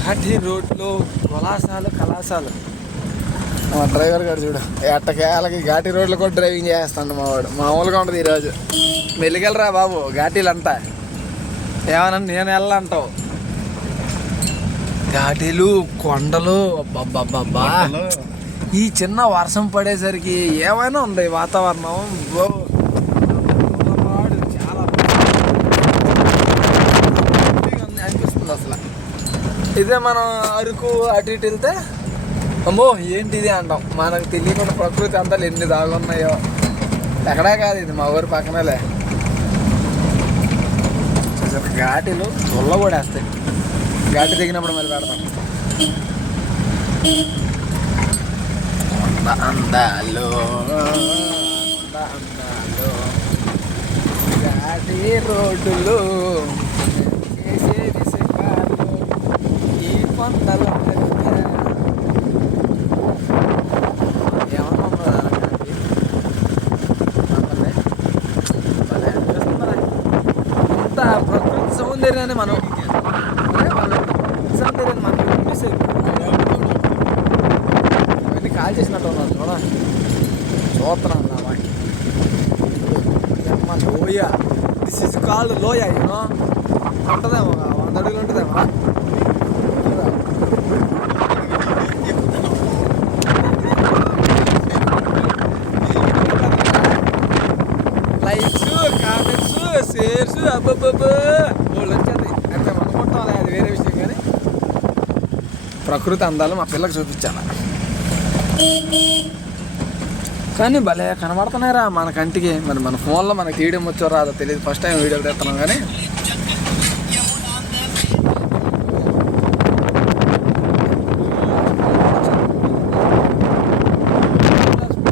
ఘాటి రోడ్లో కళాశాల మా డ్రైవర్ గారు చూడు ఎట్టకేళ్ళకి ఘాటి రోడ్లు కూడా డ్రైవింగ్ చేస్తాడు మా వాడు. మామూలుగా ఉంటుంది ఈరోజు. మెల్లికెళ్ళరా బాబు ఘాటీలంతా. ఏమన్నా నేను వెళ్ళంటావు. ఘాటీలు కొండలు అబ్బబ్బబ్బా. ఈ చిన్న వర్షం పడేసరికి ఏమైనా ఉంది వాతావరణం. చాలా అనిపిస్తుంది అసలు. ఇదే మనం అరకు అటు ఇటు వెళ్తే అమ్మో ఏంటిది అంటాం. మనకు తెలియకుండా ప్రకృతి అంతా ఎన్ని దాగున్నాయో. ఎక్కడా కాదు, ఇది మా ఊరి పక్కనలే. ఘాటీలు తుల్ల కూడా వేస్తాయి. ఘాటి దిగినప్పుడు మళ్ళీ పెడతాం. అందాలు ఘాటి రోడ్డులు చేసేది శిఖాలు ఈ కొండల ఏమన్నా ఇంత ప్రకృతి సౌందర్యాన్ని మనం కాల్ చేసినట్టు ఉన్నారు చూడ. చూస్తున్నాను లోయ. దిస్ ఇస్ కాల్డ్ లోయ. యూనో ఉంటుందేమో 100 అడుగులు ఉంటుందేమో. లైక్స్ కామెంట్స్ షేర్స్ అబ్బబ్బబ్బా వాళ్ళు వచ్చేది. అంటే మనం అనుకుంటాం అది వేరే విషయం. కానీ ప్రకృతి అందాలు మా పిల్లకి చూపించాలి. కానీ భలే కనబడుతున్నాయిరా మన కంటికి. మరి మన ఫోన్లో మనకి తీయడం వచ్చో రాదో తెలియదు. ఫస్ట్ టైం వీడియో తీస్తున్నాం కానీ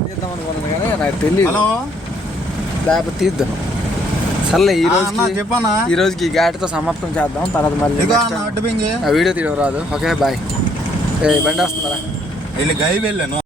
తీద్దాం అనుకున్నాను కానీ నాకు తెలియదు. లేకపోతే తీద్దాం. సర్లే ఈ రోజుకి ఘాటితో సమాప్తం చేద్దాం. తర్వాత మళ్ళీ వీడియో తీయడం రాదు. Okay bye. బండి వస్తున్నారా?